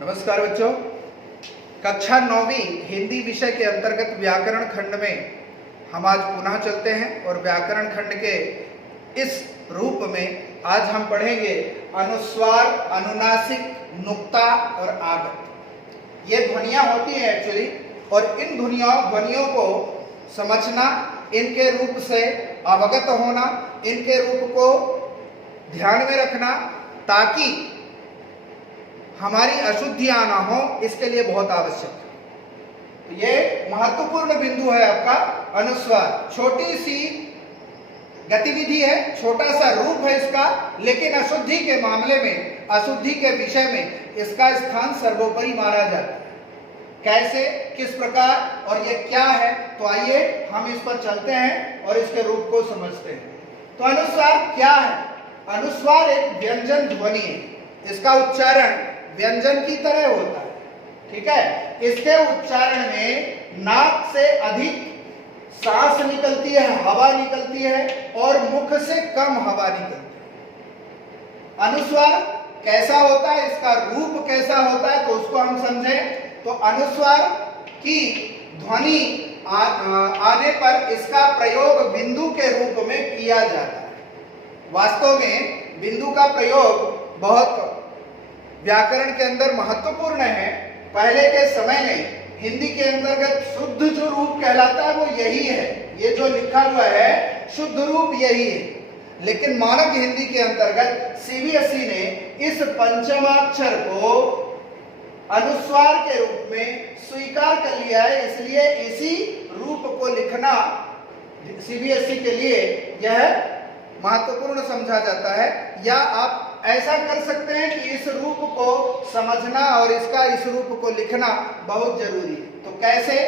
नमस्कार बच्चों, कक्षा 9वीं हिंदी विषय के अंतर्गत व्याकरण खंड में हम आज पुनः चलते हैं और व्याकरण खंड के इस रूप में आज हम पढ़ेंगे अनुस्वार, अनुनासिक, नुक्ता और आगत। ये ध्वनियां होती हैं एक्चुअली, और इन ध्वनियों को समझना, इनके रूप से अवगत होना, इनके रूप को ध्यान में रखना ताकि हमारी अशुद्धियां ना हो, इसके लिए बहुत आवश्यक है। तो ये महत्वपूर्ण बिंदु है आपका अनुस्वार। छोटी सी गतिविधि है, छोटा सा रूप है इसका, लेकिन अशुद्धि के मामले में, अशुद्धि के विषय में इसका स्थान सर्वोपरि माना जाता है। कैसे, किस प्रकार और ये क्या है, तो आइए हम इस पर चलते हैं और इसके रूप को समझते हैं। तो अनुस्वार क्या है? अनुस्वार एक व्यंजन ध्वनि है। इसका उच्चारण व्यंजन की तरह होता है, ठीक है। इसके उच्चारण में नाक से अधिक सांस निकलती है, हवा निकलती है, और मुख से कम हवा निकलती है। अनुस्वार कैसा होता है, इसका रूप कैसा होता है, तो उसको हम समझें। तो अनुस्वार की ध्वनि आने पर इसका प्रयोग बिंदु के रूप में किया जाता है। वास्तव में बिंदु का प्रयोग बहुत व्याकरण के अंदर महत्वपूर्ण है। पहले के समय में हिंदी के अंतर्गत शुद्ध जो रूप कहलाता है वो यही है। ये जो लिखा हुआ है शुद्ध रूप यही है, लेकिन मानक हिंदी के अंतर्गत सीबीएसई ने इस पंचमाक्षर को अनुस्वार के रूप में स्वीकार कर लिया है। इसलिए इसी रूप को लिखना सीबीएसई के लिए यह महत्वपूर्ण समझा जाता है। या आप ऐसा कर सकते हैं कि इस रूप को समझना और इस रूप को लिखना बहुत जरूरी है। तो कैसे?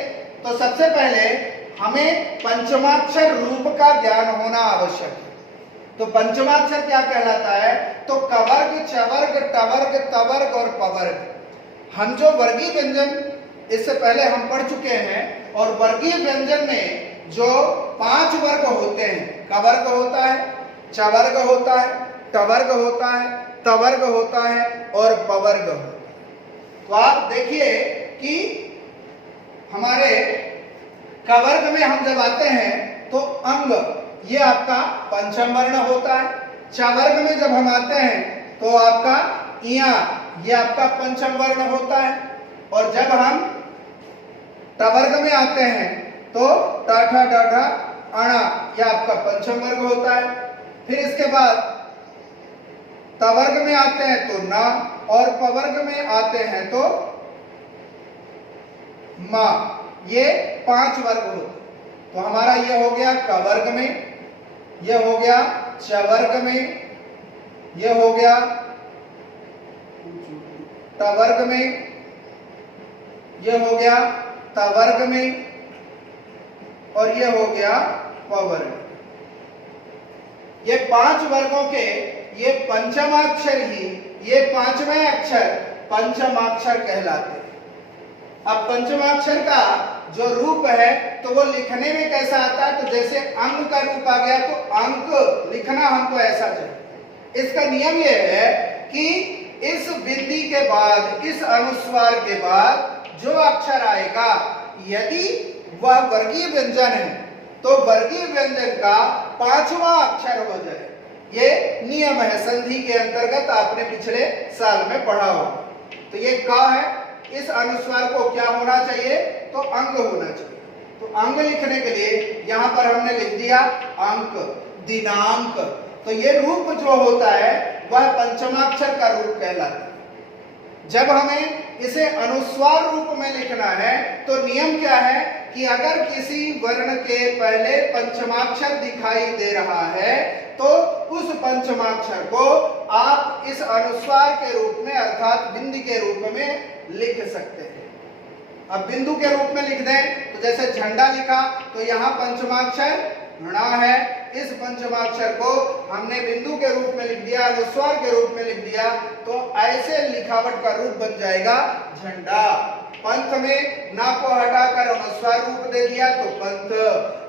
तो सबसे पहले हमें पंचमाक्षर रूप का ज्ञान होना आवश्यक है। तो पंचमाक्षर क्या कहलाता है? तो कवर्ग, चवर्ग, टवर्ग, तवर्ग और पवर्ग। हम जो वर्गीय व्यंजन इससे पहले हम पढ़ चुके हैं, और वर्गीय व्यंजन में जो 5 वर्ग होते हैं, कवर्ग होता है, चवर्ग होता है, टवर्ग होता है, तवर्ग होता है और पवर्ग होता है। तो आप देखिए कि हमारे कवर्ग में हम जब आते हैं तो अंग, ये आपका पंचम वर्ण होता है। चवर्ग में जब हम आते हैं तो आपका इया, ये आपका पंचम वर्ण होता है। और जब हम टवर्ग में आते हैं तो टाठा, डाठा, अणा, यह आपका पंचम वर्ग होता है। फिर इसके बाद तवर्ग में आते हैं तो ना, और पवर्ग में आते हैं तो मा। ये 5 वर्ग होते। तो हमारा ये हो गया कवर्ग में, ये हो गया चवर्ग में, ये हो गया टवर्ग में, ये हो गया तवर्ग में, और ये हो गया पवर्ग। ये 5 वर्गों के ये पंचमाक्षर ही, ये 5वें अक्षर पंचमाक्षर कहलाते हैं। अब पंचमाक्षर का जो रूप है तो वो लिखने में कैसा आता है? तो जैसे अंग का रूप आ गया तो अंक लिखना हमको ऐसा चाहिए। इसका नियम ये है कि इस बिंदी के बाद, इस अनुस्वार के बाद जो अक्षर आएगा, यदि वह वर्गीय व्यंजन है तो वर्गीय व्यंजन का 5वां अक्षर हो जाए। ये नियम है, संधि के अंतर्गत आपने पिछले साल में पढ़ा होगा। तो ये क है, इस अनुस्वार को क्या होना चाहिए? तो अंग होना चाहिए। तो अंग लिखने के लिए यहां पर हमने लिख दिया अंक, दिनांक। तो ये रूप जो होता है वह पंचमाक्षर का रूप कहलाता है। जब हमें इसे अनुस्वार रूप में लिखना है तो नियम क्या है कि अगर किसी वर्ण के पहले पंचमाक्षर दिखाई दे रहा है तो उस पंचमाक्षर को आप इस अनुस्वार के रूप में, अर्थात बिंदु के रूप में लिख सकते हैं। अब बिंदु के रूप में लिख दें तो जैसे झंडा लिखा तो यहाँ पंचमाक्षर ण है, इस पंचमाक्षर को हमने बिंदु के रूप में लिख दिया, अनुस्वार के रूप में लिख दिया, तो ऐसे लिखावट का रूप बन जाएगा झंडा। पंथ में ना को हटाकर अनुस्वार रूप दे दिया तो पंथ,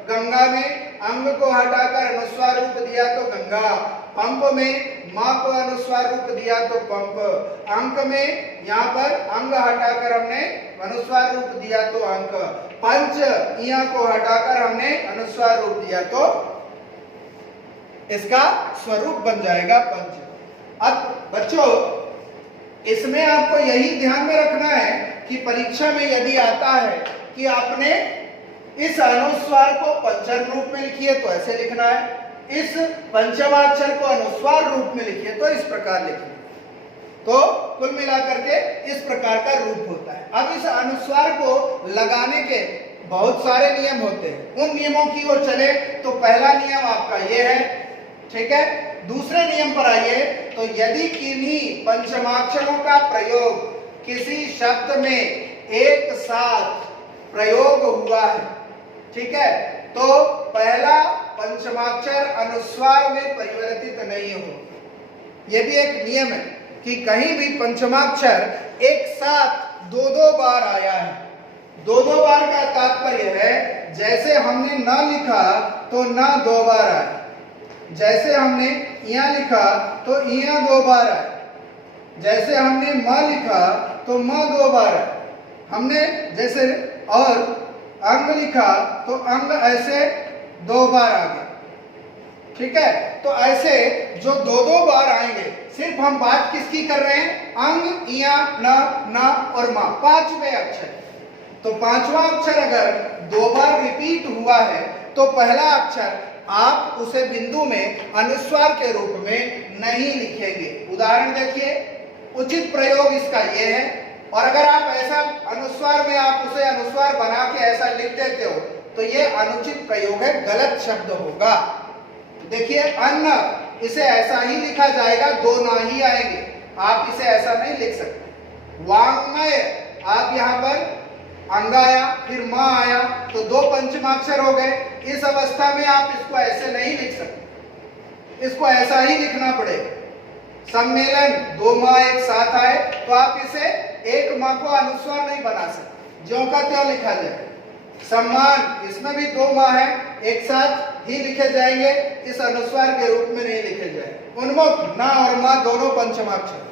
गंगा में अंग को हटाकर अनुस्वार रूप दिया तो गंगा, पंप में माँ को अनुस्वार रूप दिया तो पंप, अंक में यहाँ पर अंग हटाकर हमने अनुस्वार रूप दिया तो अंक, पंच इया को हटाकर हमने अनुस्वार रूप दिया तो इसका स्वरूप बन जाएगा पंच। अब बच्चों इसमें आपको यही ध्यान में रखना है कि परीक्षा में यदि आता है कि आपने इस अनुस्वार को पंचम रूप में लिखिए तो ऐसे लिखना है, इस पंचमाक्षर को अनुस्वार रूप में लिखिए तो इस प्रकार लिखिए, तो कुल मिलाकर के इस प्रकार का रूप होता है। अब इस अनुस्वार को लगाने के बहुत सारे नियम होते हैं, उन नियमों की ओर चले तो पहला नियम आपका ये है, ठीक है। दूसरे नियम पर आइए तो यदि किन्हीं पंचमाक्षरों का प्रयोग किसी शब्द में एक साथ प्रयोग हुआ है, ठीक है, तो पहला पंचमाक्षर अनुस्वार में परिवर्तित नहीं हो। यह भी एक नियम है कि कहीं भी पंचमाक्षर एक साथ दो दो बार आया है, दो दो बार का तात्पर्य है जैसे हमने न लिखा तो न दो बार आया, जैसे हमने इया लिखा तो इया दो बार आया, जैसे हमने म लिखा तो म दो बार आया, हमने जैसे और अंग लिखा तो अंग ऐसे दो बार आ गया, ठीक है। तो ऐसे जो दो दो बार आएंगे, सिर्फ हम बात किसकी कर रहे हैं, अंग, इया, न और मा, पांचवें अक्षर। तो पांचवा अक्षर अगर दो बार रिपीट हुआ है तो पहला अक्षर आप उसे बिंदु में अनुस्वार के रूप में नहीं लिखेंगे। उदाहरण देखिए, उचित प्रयोग इसका यह है, और अगर आप ऐसा अनुस्वार में आप उसे अनुस्वार बना के ऐसा लिख देते हो तो यह अनुचित प्रयोग है, गलत शब्द होगा। देखिए अन्न, इसे ऐसा ही लिखा जाएगा, दो ना ही आएंगे, आप इसे ऐसा नहीं लिख सकते। वांग्मय, आप यहाँ पर अंग आया फिर म आया तो दो पंचमाक्षर हो गए, इस अवस्था में आप इसको ऐसे नहीं लिख सकते, इसको ऐसा ही लिखना पड़ेगा। सम्मेलन, दो माँ एक साथ आए तो आप इसे एक माँ को अनुस्वार नहीं बना सकते, ज्यों का त्यों लिखा जाए। सम्मान, इसमें भी दो माँ है, एक साथ ही लिखे जाएंगे, इस अनुस्वार के रूप में नहीं लिखे जाएंगे। उन्मुख, ना और माँ दोनों पंचमाक्षर,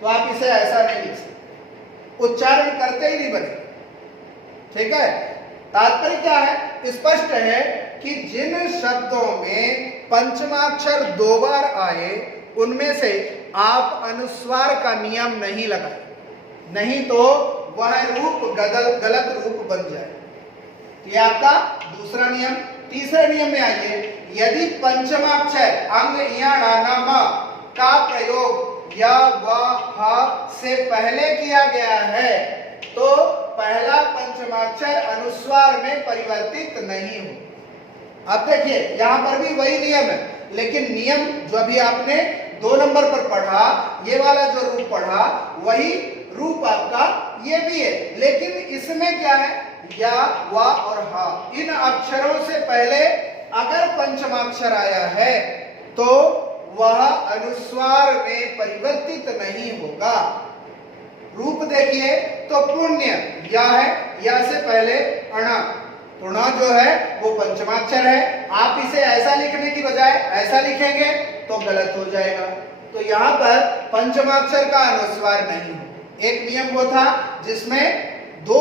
तो आप इसे ऐसा नहीं लिख सकते, उच्चारण करते ही नहीं बने, ठीक है। तात्पर्य क्या है, स्पष्ट है कि जिन शब्दों में पंचमाक्षर दो बार आए उनमें से आप अनुस्वार का नियम नहीं लगाए, नहीं तो वह रूप गलत रूप बन जाए। तो यह आपका दूसरा नियम। तीसरे नियम में आइए, यदि पंचमाक्षर अंग, या, ना का प्रयोग या, व, ह से पहले किया गया है तो पहला पंचमाक्षर अनुस्वार में परिवर्तित नहीं हो। अब देखिए यहां पर भी वही नियम है, लेकिन नियम जो अभी आपने 2 नंबर पर पढ़ा, ये वाला जो रूप पढ़ा वही रूप आपका ये भी है, लेकिन इसमें क्या है, या, वा और हा, इन अक्षरों से पहले अगर पंचमाक्षर आया है तो वह अनुस्वार में परिवर्तित नहीं होगा। रूप देखिए तो पुण्य, या है, या से पहले अणा, तो ण जो है वो पंचमाक्षर है, आप इसे ऐसा लिखने की बजाय ऐसा लिखेंगे तो गलत हो जाएगा। तो यहाँ पर पंचमाक्षर का अनुस्वार नहीं है। एक नियम वो था जिसमें दो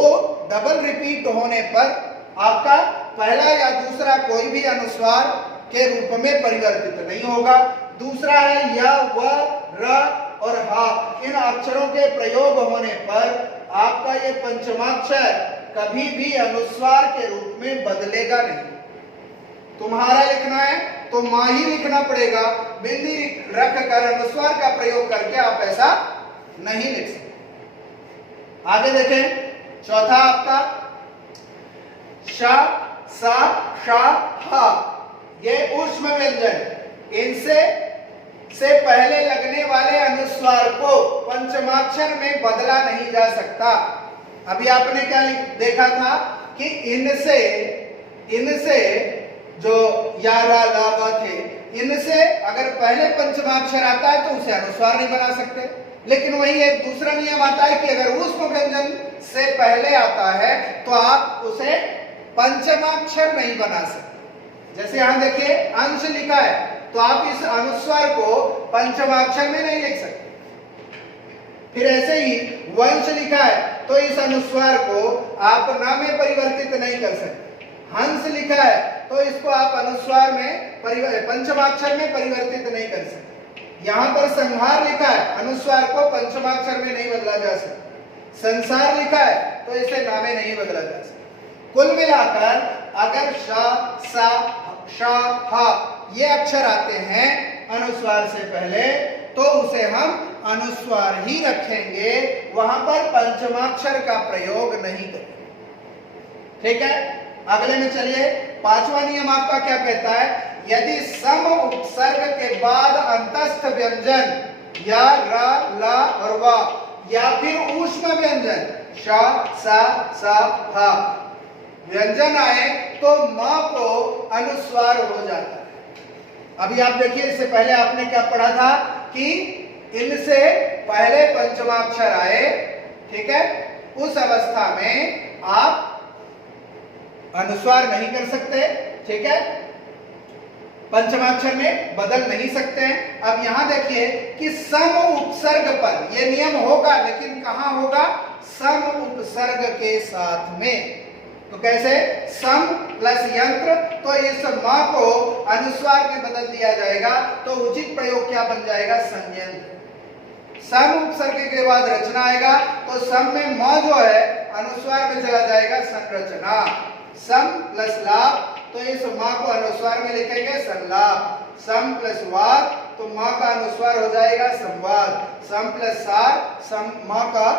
डबल रिपीट होने पर आपका पहला या दूसरा कोई भी अनुस्वार के रूप में परिवर्तित नहीं होगा। दूसरा है य, व, र और हा, इन अक्षरों के प्रयोग होने पर आपका ये पंचमाक्षर कभी भी अनुस्वार के रूप में बदलेगा नहीं। तुम्हारा लिखना है तो मां ही लिखना पड़ेगा, बिंदी रख कर अनुस्वार का प्रयोग करके आप ऐसा नहीं लिख सकते। आगे देखें, चौथा आपका श, स, श, ह, ये ऊष्म व्यंजन, इनसे पहले लगने वाले अनुस्वार को पंचमाक्षर में बदला नहीं जा सकता। अभी आपने क्या देखा था कि इनसे जो या, रा, ला, व थे, इनसे अगर पहले पंचमाक्षर आता है तो उसे अनुस्वार नहीं बना सकते, लेकिन वही एक दूसरा नियम आता है कि अगर ऊष्म व्यंजन से पहले आता है तो आप उसे पंचमाक्षर नहीं बना सकते। जैसे यहां देखिए अंश लिखा है, तो आप इस अनुस्वार को पंचमाक्षर में नहीं लिख सकते। फिर ऐसे ही वंश लिखा है तो इस अनुस्वार को आप न में परिवर्तित नहीं कर सकते। हंस लिखा है तो इसको आप अनुस्वार में पंचमाक्षर में परिवर्तित नहीं कर सकते। यहाँ पर संहार लिखा है, अनुस्वार को पंचमाक्षर में नहीं बदला जा सकता। संसार लिखा है तो इसे ना में नहीं बदला जा सकता। कुल मिलाकर अगर श, सा, श, ह ये अक्षर आते हैं अनुस्वार से पहले तो उसे हम अनुस्वार ही रखेंगे, वहां पर पंचमाक्षर का प्रयोग नहीं करेंगे। ठीक है, अगले में चलिए। पांचवा नियम आपका क्या कहता है? यदि सम उपसर्ग के बाद अंतस्थ व्यंजन या र, ला और वा या फिर ऊष्म व्यंजन श, सा, स, ह व्यंजन आए तो म को अनुस्वार हो जाता है। अभी आप देखिए, इससे पहले आपने क्या पढ़ा था कि इनसे पहले पंचमाक्षर आए, ठीक है, उस अवस्था में आप अनुस्वार नहीं कर सकते, ठीक है, पंचमाक्षर में बदल नहीं सकते हैं। अब यहां देखिए कि सम उपसर्ग पर यह नियम होगा, लेकिन कहां होगा? सम उपसर्ग के साथ में। तो कैसे? सम प्लस यंत्र, तो इस म को अनुस्वार में बदल दिया जाएगा, तो उचित प्रयोग क्या बन जाएगा? संयंत्र। सम उपसर्ग के बाद रचना आएगा तो सम में म जो है अनुस्वार में चला जाएगा संरचना। सम प्लस लाभ, तो इस म को अनुस्वार में लिखेंगे संलाप। सम प्लस वाद, तो म का अनुस्वार हो जाएगा संवाद। सम प्लस सार, सम म का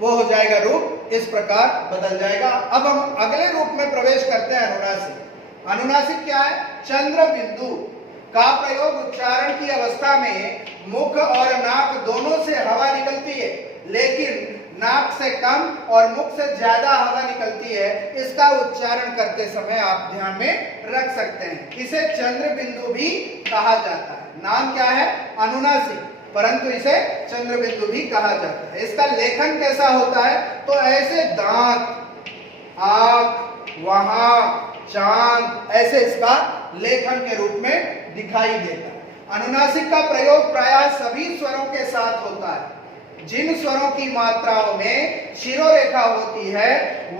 वो हो जाएगा रूप, इस प्रकार बदल जाएगा। अब हम अगले रूप में प्रवेश करते हैं, अनुनासिक। अनुनासिक क्या है? चंद्र बिंदु का प्रयोग उच्चारण की अवस्था में मुख और नाक दोनों से हवा निकलती है, लेकिन नाक से कम और मुख से ज्यादा हवा निकलती है। इसका उच्चारण करते समय आप ध्यान में रख सकते हैं। इसे चंद्र बिंदु भी कहा जाता है। नाम क्या है? अनुनासिक, परंतु इसे चंद्र बिंदु भी कहा जाता है। इसका लेखन कैसा होता है? तो ऐसे दांत, आंख, वहां, चांद, ऐसे इसका लेखन के रूप में दिखाई देता है। अनुनासिक का प्रयोग प्रायः सभी स्वरों के साथ होता है। जिन स्वरों की मात्राओं में शिरोरेखा होती है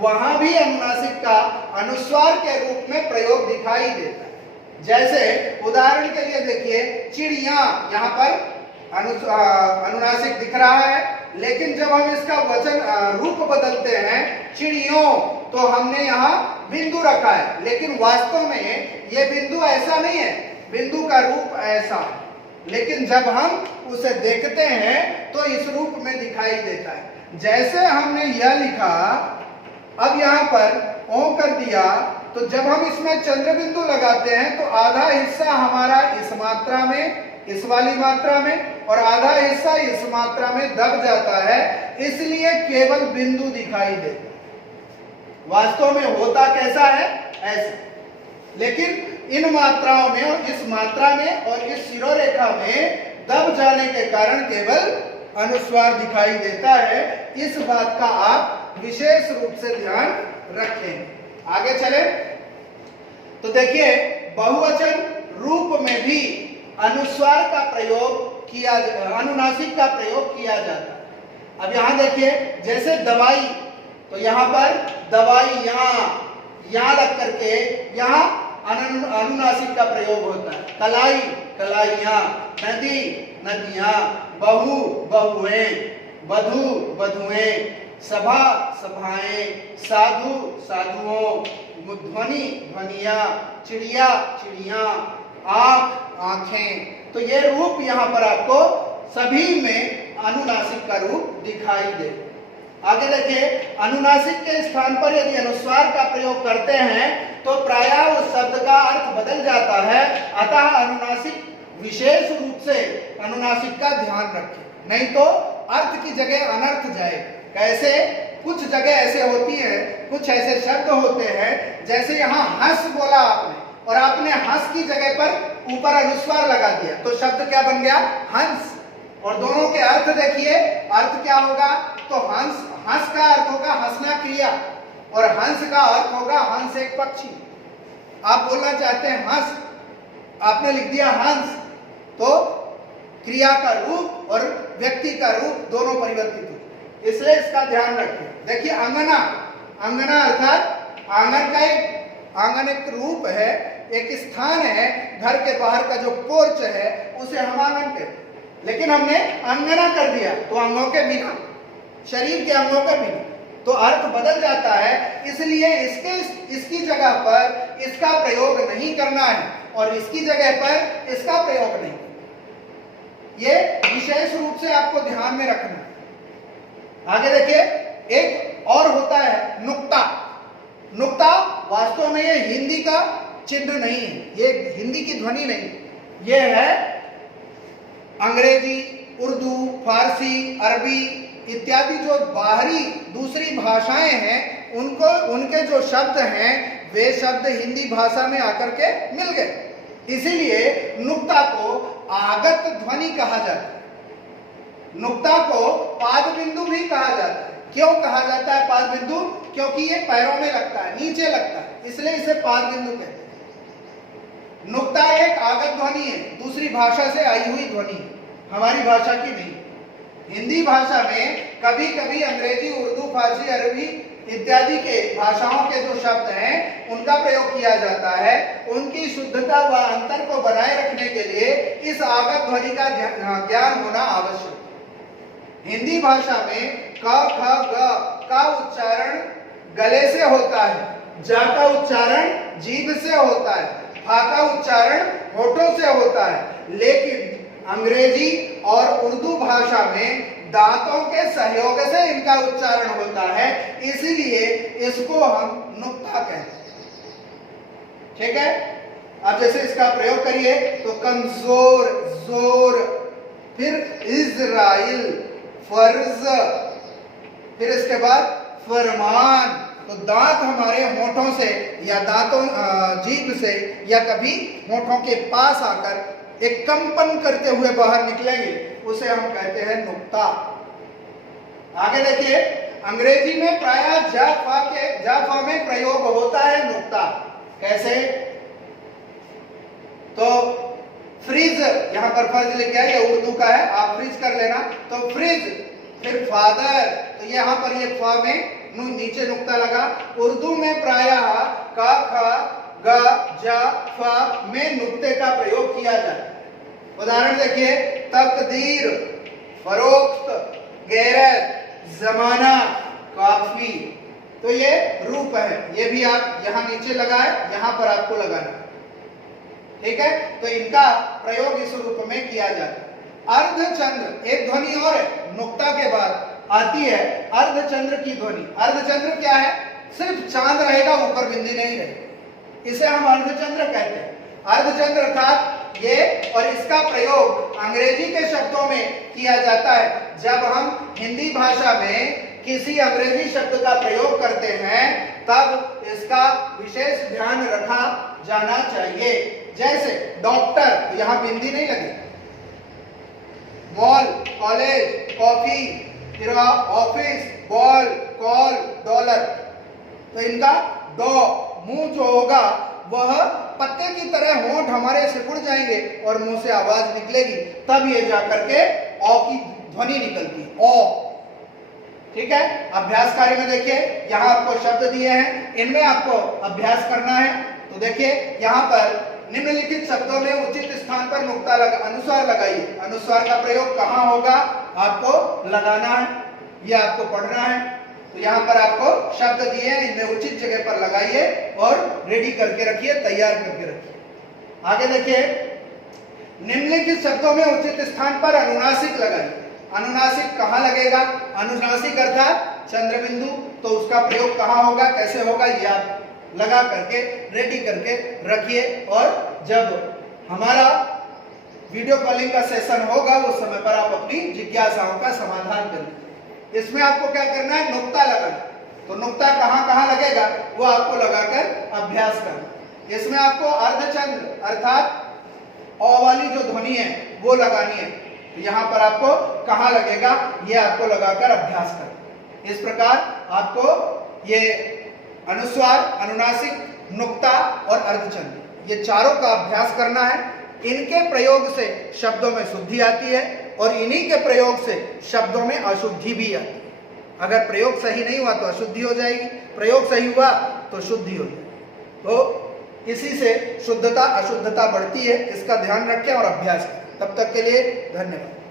वहां भी अनुनासिक का अनुस्वार के रूप में प्रयोग दिखाई देता है। जैसे उदाहरण के लिए देखिए, चिड़िया, यहाँ पर अनुनासिक दिख रहा है, लेकिन जब हम इसका वचन रूप बदलते हैं चिड़ियों, तो हमने यहाँ बिंदु रखा है, लेकिन वास्तव में ये बिंदु ऐसा नहीं है, बिंदु का रूप ऐसा है, लेकिन जब हम उसे देखते हैं तो इस रूप में दिखाई देता है। जैसे हमने यह लिखा, अब यहाँ पर ओ कर दिया, तो जब हम इसमें चंद्र बिंदु लगाते हैं तो आधा हिस्सा हमारा इस मात्रा में, इस वाली मात्रा में, और आधा हिस्सा इस मात्रा में दब जाता है, इसलिए केवल बिंदु दिखाई देता है। वास्तव में होता कैसा है? ऐसा। लेकिन इन मात्राओं में और इस मात्रा में और इस शिरोरेखा में दब जाने के कारण केवल अनुस्वार दिखाई देता है। इस बात का आप विशेष रूप से ध्यान रखें। आगे चले तो देखिए, बहुवचन रूप में भी अनुस्वार का प्रयोग किया, अनुनासिक का प्रयोग किया जाता है। अब यहां देखिए, जैसे दवाई, तो यहां पर दवाई यहां लग करके यहां अनुनासिक का प्रयोग होता है। कलाई, कलाइयां, नदी, नदियां, बहु, बहुएं, बधु, बधुएं, सभा, सभाएं, साधु, साधुओं, ध्वनि, ध्वनियां, चिड़िया, चिड़ियां, आंख, आंखें। तो ये रूप यहाँ पर आपको सभी में अनुनासिक का रूप दिखाई दे। आगे देखिए, अनुनासिक के स्थान पर यदि अनुस्वार का प्रयोग करते हैं तो प्रायः उस शब्द का अर्थ बदल जाता है। अतः अनुनासिक विशेष रूप से अनुनासिक का ध्यान रखें, नहीं तो अर्थ की जगह अनर्थ जाए। कैसे? कुछ जगह ऐसे होती है, कुछ ऐसे शब्द होते हैं, जैसे यहाँ हंस बोला आपने, और आपने हंस की जगह पर ऊपर अनुस्वार लगा दिया, तो शब्द क्या बन गया? हंस। और दोनों के अर्थ देखिए, अर्थ क्या होगा? तो हंस, हंस का अर्थ होगा हंसना क्रिया, और हंस का अर्थ होगा हंस एक पक्षी। आप बोलना चाहते हैं हंस, आपने लिख दिया हंस, तो क्रिया का रूप और व्यक्ति का रूप दोनों परिवर्तित हो, इसलिए इसका ध्यान रखें। देखिए अंगना, अंगना अर्थात आंगन एक रूप है, एक स्थान है, घर के बाहर का जो पोर्च है उसे हम आंगन कहते हैं, लेकिन हमने अंगना कर दिया तो अंगों के बिना, शरीर के अंगों के बिना, तो अर्थ बदल जाता है। इसलिए इसकी जगह पर इसका प्रयोग नहीं करना है और इसकी जगह पर इसका प्रयोग नहीं, ये विशेष रूप से आपको ध्यान में रखना है। आगे देखिए, एक और होता है नुक्ता। नुक्ता वास्तव में ये हिंदी का चिन्ह नहीं है, ये हिंदी की ध्वनि नहीं, ये है अंग्रेजी, उर्दू, फारसी, अरबी इत्यादि जो बाहरी दूसरी भाषाएं हैं उनके जो शब्द हैं वे शब्द हिंदी भाषा में आकर के मिल गए, इसीलिए नुक्ता को आगत ध्वनि कहा जाता है। नुक्ता को पाद बिंदु भी कहा जाता है। क्यों कहा जाता है पाद बिंदु? क्योंकि ये पैरों में लगता है, नीचे लगता है, इसलिए इसे पाद बिंदु कहते हैं। नुक्ता एक आगत ध्वनि है, दूसरी भाषा से आई हुई ध्वनि, हमारी भाषा की नहीं। हिंदी भाषा में कभी कभी अंग्रेजी, उर्दू, फारसी, अरबी इत्यादि के भाषाओं के जो शब्द हैं उनका प्रयोग किया जाता है। उनकी शुद्धता व अंतर को बनाए रखने के लिए इस आगत ध्वनि का ज्ञान होना आवश्यक है। हिंदी भाषा में क, ख, ग का उच्चारण गले से होता है, जा का उच्चारण जीभ से होता है, फा का उच्चारण होठों से होता है, लेकिन अंग्रेजी और उर्दू भाषा में दांतों के सहयोग से इनका उच्चारण होता है, इसलिए इसको हम नुक्ता कहते हैं। ठीक है, अब जैसे इसका प्रयोग करिए तो कमजोर, जोर, फिर इज़राइल, फर्ज, फिर इसके बाद फरमान। तो दांत हमारे होठों से या दांतों जीभ से या कभी होठों के पास आकर एक कंपन करते हुए बाहर निकलेंगे, उसे हम कहते हैं नुक्ता। आगे देखिए, अंग्रेजी में प्रायः जा फा में प्रयोग होता है नुक्ता। कैसे? तो फ्रिज, यहां पर फर्ज लिख गया, ये उर्दू का है, आप फ्रिज कर लेना। तो फ्रिज, फिर फादर, तो यहां पर ये फा में नीचे नुक्ता लगा। उर्दू में प्रायः का, ख, ग, जा, फा में नुक्ते का प्रयोग किया जाता है। उदाहरण देखिए, तकदीर, फरोख्त, गैरत, जमाना, काफी। तो ये रूप है, ये भी आप यहां नीचे लगाए, यहां पर आपको लगाना। ठीक है, तो इनका प्रयोग इस रूप में किया जाता है। अर्धचंद्र, एक ध्वनि और है, नुक्ता के बाद आती है अर्धचंद्र की ध्वनि। अर्धचंद्र क्या है? सिर्फ चांद रहेगा, ऊपर बिंदी नहीं रहेगी, इसे हम अर्धचंद्र कहते हैं। अर्धचंद्र अर्थात ये, और इसका प्रयोग अंग्रेजी के शब्दों में किया जाता है। जब हम हिंदी भाषा में किसी अंग्रेजी शब्द का प्रयोग करते हैं तब इसका विशेष ध्यान रखा जाना चाहिए। जैसे डॉक्टर, यहां बिंदी नहीं लगी। मॉल, कॉलेज, कॉफी, फिर ऑफिस, बॉल, कॉल, डॉलर। तो इनका डॉ, मुंह जो होगा वह पत्ते की तरह होंठ हमारे सिकुड़ जाएंगे और मुंह से आवाज निकलेगी, तब ये जाकर के औ की ध्वनि निकलती है, औ। ठीक है, अभ्यास कार्य में देखिए, यहाँ आपको शब्द दिए हैं, इनमें आपको अभ्यास करना है। तो देखिए, यहाँ पर निम्नलिखित शब्दों में उचित स्थान पर नुक्ता अनुस्वार लगाइए। अनुस्वार का प्रयोग कहाँ होगा आपको लगाना है, यह आपको पढ़ना है। तो यहाँ पर आपको शब्द दिए हैं, इनमें उचित जगह पर लगाइए और रेडी करके रखिए, तैयार करके रखिए। आगे देखिए, निम्नलिखित शब्दों में उचित स्थान पर अनुनासिक लगाइए। अनुनासिक कहाँ लगेगा? अनुनासिक अर्थात चंद्र बिंदु, तो उसका प्रयोग कहाँ होगा, कैसे होगा, ये आप लगा करके रेडी करके रखिए। और जब हमारा वीडियो कॉलिंग का सेशन होगा उस समय पर आप अपनी जिज्ञासाओं का समाधान करें। इसमें आपको क्या करना है? नुक्ता लगाना। तो नुक्ता कहाँ कहाँ लगेगा वो आपको लगाकर अभ्यास करना। इसमें आपको अर्धचंद्र अर्थात औ वाली जो ध्वनि है वो लगानी है। तो यहाँ पर आपको कहाँ लगेगा ये आपको लगाकर अभ्यास करना। इस प्रकार आपको ये अनुस्वार, अनुनासिक, नुक्ता और अर्धचंद्र ये चारों का अभ्यास करना है। इनके प्रयोग से शब्दों में शुद्धि आती है और इन्हीं के प्रयोग से शब्दों में अशुद्धि भी आती है। अगर प्रयोग सही नहीं हुआ तो अशुद्धि हो जाएगी, प्रयोग सही हुआ तो शुद्धि हो जाएगी। तो इसी से शुद्धता अशुद्धता बढ़ती है, इसका ध्यान रखें और अभ्यास करें। तब तक के लिए धन्यवाद।